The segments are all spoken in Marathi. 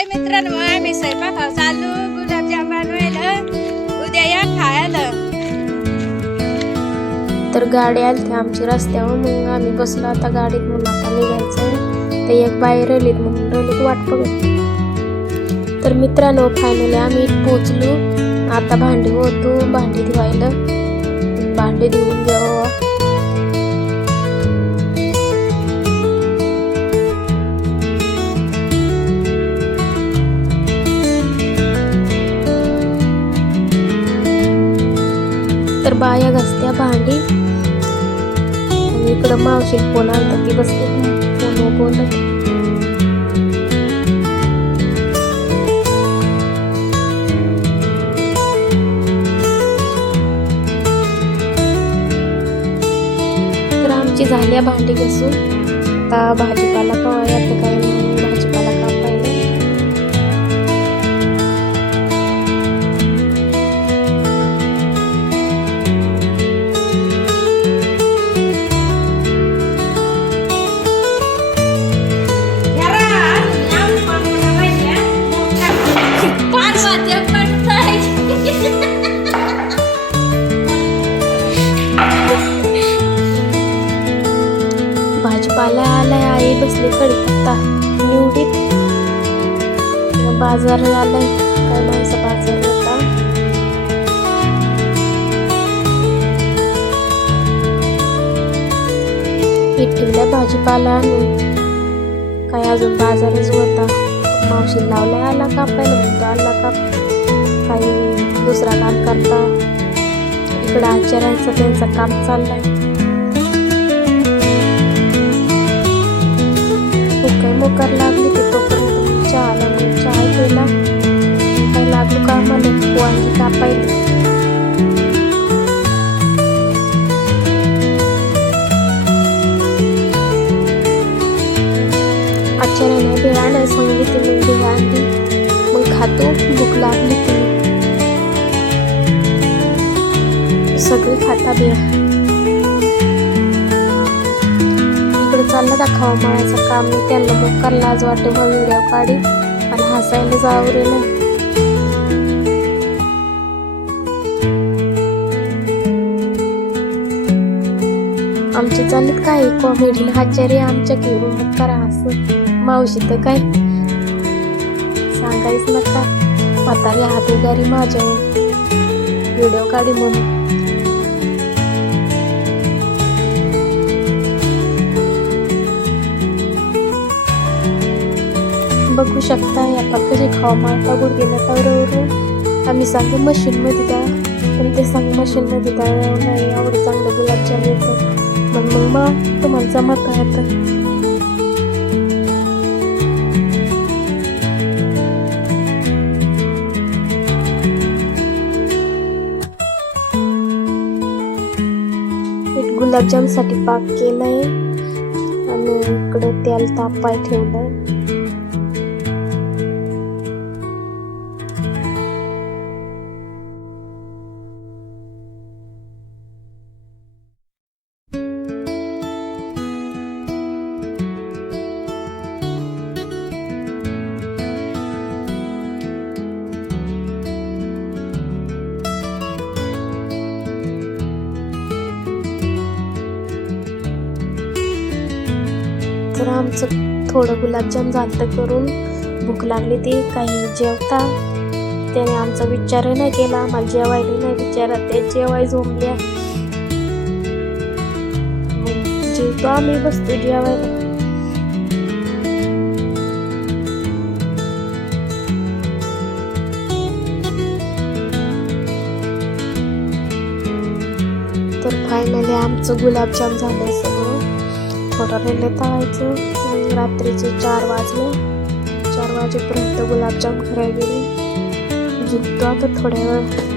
हाय मित्रांनो, आम्ही स्वयंपाक चालू गुलाबजाम बनवायला. उद्या या खायला. तर गाडी आली आमची रस्त्यावर, मग आम्ही बसलो आता गाडीत. म्हणून आता निघायचं. तर एक बाई रलीत म्हणून रलीत वाट बघत. तर मित्रांनो फायनली आम्ही पोचलो. आता भांडी होतो, भांडी धुवायला. भांडी धुवून घ्यावं. तर बाया घासत्या भांडी आणि इकडं मावशी फोन आला की बसते फोन बोलत. तर आमची झाल्या भांडी घासून. आता भाजीपाला कवा आता काय भाजीपाला कापायला. भाजीपाला आलाय. आई बसली कढीपत्ता निवडीत. बाजार आलाय. काय माणसं बाजार होता. ठेवल्या भाजीपाला आणून. काय अजून बाजारच होता. मावशी लावलाय आला कापायला. म्हणतो आला काप. काही दुसरा काम करता. इकडं आचार्यांचं त्यांचं काम चाललंय. मोकार लागली की तोपर्यंत चहाला चहा केला. काय लागलो का मला वांगी कापायला. आचार्याने भेळ आणायला सांगितली. मग भेळ आणली. मग खातो. भूक लागली ती. सगळी खाता भेळ. चालला दाखवा मळायचं काम. मी त्यांना मोकार लाज वाटते. व्हिडिओ काढी आणि हसायला जावरेल. आमची चालत काय कॉमेडी. आचार्य आमच्या घेऊन करा असं. मावशी तर काय सांगायच नका. म्हातारी हात उगारी माझ्यावर व्हिडिओ काढी म्हणून. बघू शकता या कशी खावा मारता गुडघेला तवरवरून. आम्ही सांगू मशीनमध्ये द्या, पण ते सांग मशीनमध्ये द्या नाही एवढं चांगलं गुलाबजाम येतं. मग तुम्हाला जमत आहे. गुलाबजामसाठी पाक केलाय आणि इकडं तेल तापाय ठेवलंय. तर आमचं थोडं गुलाबजाम झालं करून. भूक लागली ती काही जेवता. त्याने आमचा विचार नाही केला. आम्हाला जेवायला नाही विचारा. ते जेवाय झोंबल्या. जेवतो आम्ही बसतो जेवायला. तर फायनली आमचं गुलाबजाम झालं सगळं. थोडं राहिलं तळायचं. रात्रीचे 4 वाजले. 4 वाजेपर्यंत गुलाबजाम करायला गेले. झुकतो आता थोड्या वेळ.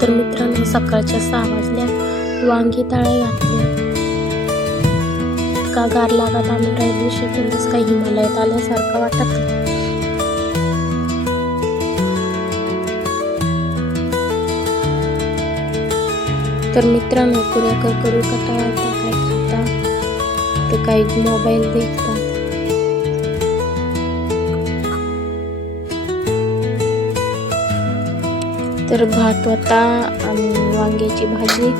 तर मित्रांनो सकाळच्या 6 वाजल्या. वांगी तळायला घातले. इतका गार लागत आम्ही राहिलो शेवटच काही हिमालयात आल्यासारखं वाटत. तर मित्रांनो पुढे करू कटाळा आता काय खाता तर काही मोबाईल देखतात. तर भात होता आणि वांग्याची भाजी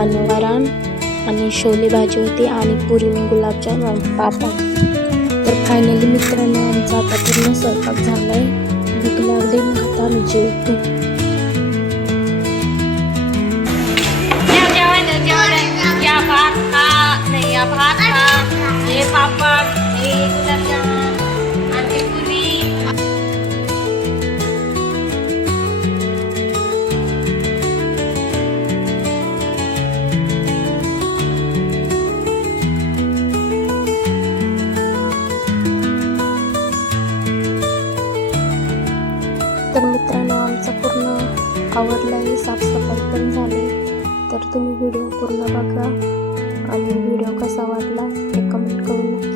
आणि वरण आणि छोले भाजी होती आणि पुरी गुलाबजाम आणि पापड. तर फायनली मित्रांनो आमचा आता पूर्ण स्वयंपाक झालाय. भूक लागली मग आता आम्ही जेवतो. या भात खा नाही या भात खा हे पापड हे गुलाबजाम आणि पुरी. तर मित्रांनो आमचं पूर्ण आवरलं आहे, साफसफाई पण झाली. तर तुम्ही व्हिडिओ पूर्ण बघा आणि व्हिडिओ कसा वाटला ते कमेंट करून नक्की